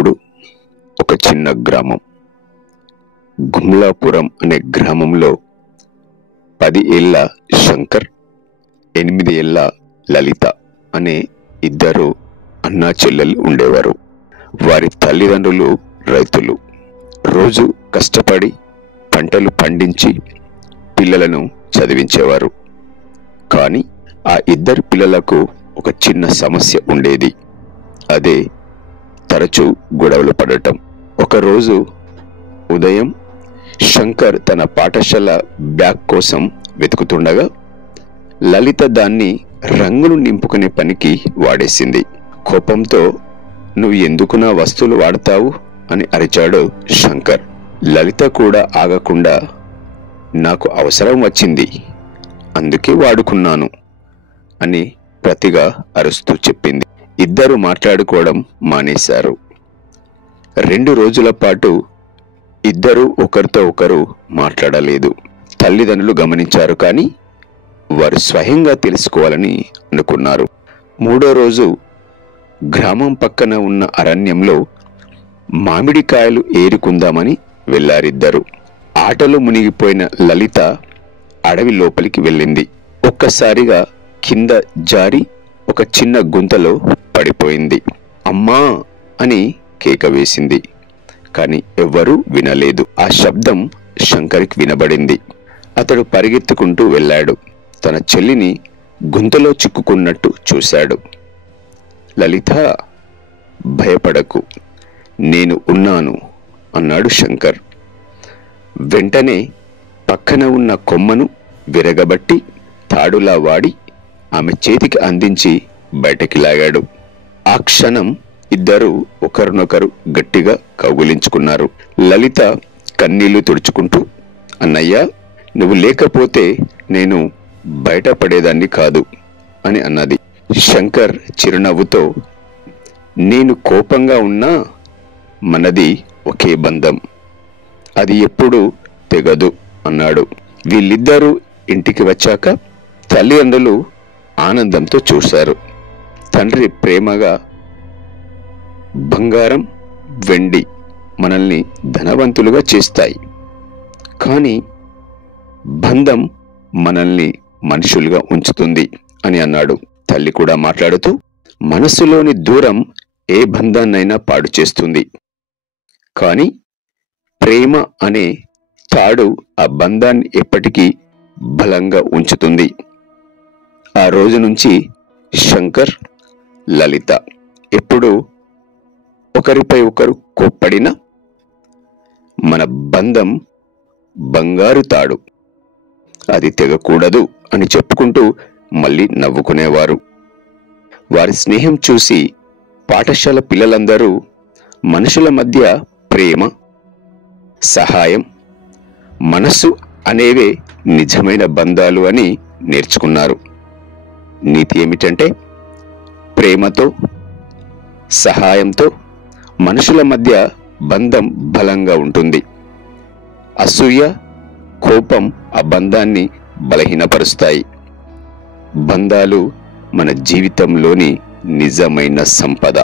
ఒకప్పుడు ఒక చిన్న గ్రామం గుమ్లాపురం అనే గ్రామంలో 10 ఏళ్ల శంకర్, 8 ఏళ్ల లలిత అనే ఇద్దరు అన్నా చెల్లెలు ఉండేవారు. వారి తల్లిదండ్రులు రైతులు. రోజు కష్టపడి పంటలు పండించి పిల్లలను చదివించేవారు. కానీ ఆ ఇద్దరు పిల్లలకు ఒక చిన్న సమస్య ఉండేది. అదే తరచూ గొడవలు పడటం. ఒకరోజు ఉదయం శంకర్ తన పాఠశాల బ్యాగ్ కోసం వెతుకుతుండగా లలిత దాన్ని రంగులు నింపుకునే పనికి వాడేసింది. కోపంతో "నువ్వు ఎందుకు నా వస్తువులు వాడతావు?" అని అరిచాడు శంకర్. లలిత కూడా ఆగకుండా "నాకు అవసరం వచ్చింది, అందుకే వాడుకున్నాను" అని ప్రతిగా అరుస్తూ చెప్పింది. ఇద్దరు మాట్లాడుకోవడం మానేశారు. 2 రోజుల పాటు ఇద్దరు ఒకరితో ఒకరు మాట్లాడలేదు. తల్లిదండ్రులు గమనించారు, కానీ వారు స్వయంగా తెలుసుకోవాలని అనుకున్నారు. 3వ రోజు గ్రామం పక్కన ఉన్న అరణ్యంలో మామిడికాయలు ఏరుకుందామని వెళ్ళారిద్దరు. ఆటలో మునిగిపోయిన లలిత అడవి లోపలికి వెళ్ళింది. ఒక్కసారిగా కింద జారి ఒక చిన్న గుంతలో పడిపోయింది. "అమ్మా" అని కేక వేసింది. కానీ ఎవ్వరూ వినలేదు. ఆ శబ్దం శంకర్కి వినబడింది. అతడు పరిగెత్తుకుంటూ వెళ్ళాడు. తన చెల్లిని గుంతలో చిక్కుకున్నట్టు చూశాడు. "లలిత, భయపడకు, నేను ఉన్నాను" అన్నాడు శంకర్. వెంటనే పక్కన ఉన్న కొమ్మను విరగబట్టి తాడులా వాడి ఆమె చేతికి అందించి బయటకి లాగాడు. ఆ క్షణం ఇద్దరు ఒకరినొకరు గట్టిగా కౌగిలించుకున్నారు. లలిత కన్నీళ్లు తుడుచుకుంటూ "అన్నయ్య, నువ్వు లేకపోతే నేను బయటపడేదాన్ని కాదు" అని అన్నది. శంకర్ చిరునవ్వుతో "నేను కోపంగా ఉన్నా మనది ఒకే బంధం, అది ఎప్పుడూ తెగదు" అన్నాడు. వీళ్ళిద్దరూ ఇంటికి వచ్చాక తల్లిదండ్రులు ఆనందంతో చూశారు. తండ్రి ప్రేమగా "బంగారం, వెండి మనల్ని ధనవంతులుగా చేస్తాయి, కానీ బంధం మనల్ని మనుషులుగా ఉంచుతుంది" అని అన్నాడు. తల్లి కూడా మాట్లాడుతూ "మనసులోని దూరం ఏ బంధాన్నైనా పాడు చేస్తుంది, కానీ ప్రేమ అనే తాడు ఆ బంధాన్ని ఎప్పటికీ బలంగా ఉంచుతుంది." ఆ రోజు నుంచి శంకర్, లలిత ఎప్పుడూ ఒకరిపై ఒకరు కోప్పడినా "మన బంధం బంగారు తాడు, అది తెగకూడదు" అని చెప్పుకుంటూ మళ్ళీ నవ్వుకునేవారు. వారి స్నేహం చూసి పాఠశాల పిల్లలందరూ మనుషుల మధ్య ప్రేమ, సహాయం, మనసు అనేవే నిజమైన బంధాలు అని నేర్చుకున్నారు. నీతి ఏమిటంటే, ప్రేమతో, సహాయంతో మనుషుల మధ్య బంధం బలంగా ఉంటుంది. అసూయ, కోపం ఆ బంధాన్ని బలహీనపరుస్తాయి. బంధాలు మన జీవితంలోని నిజమైన సంపద.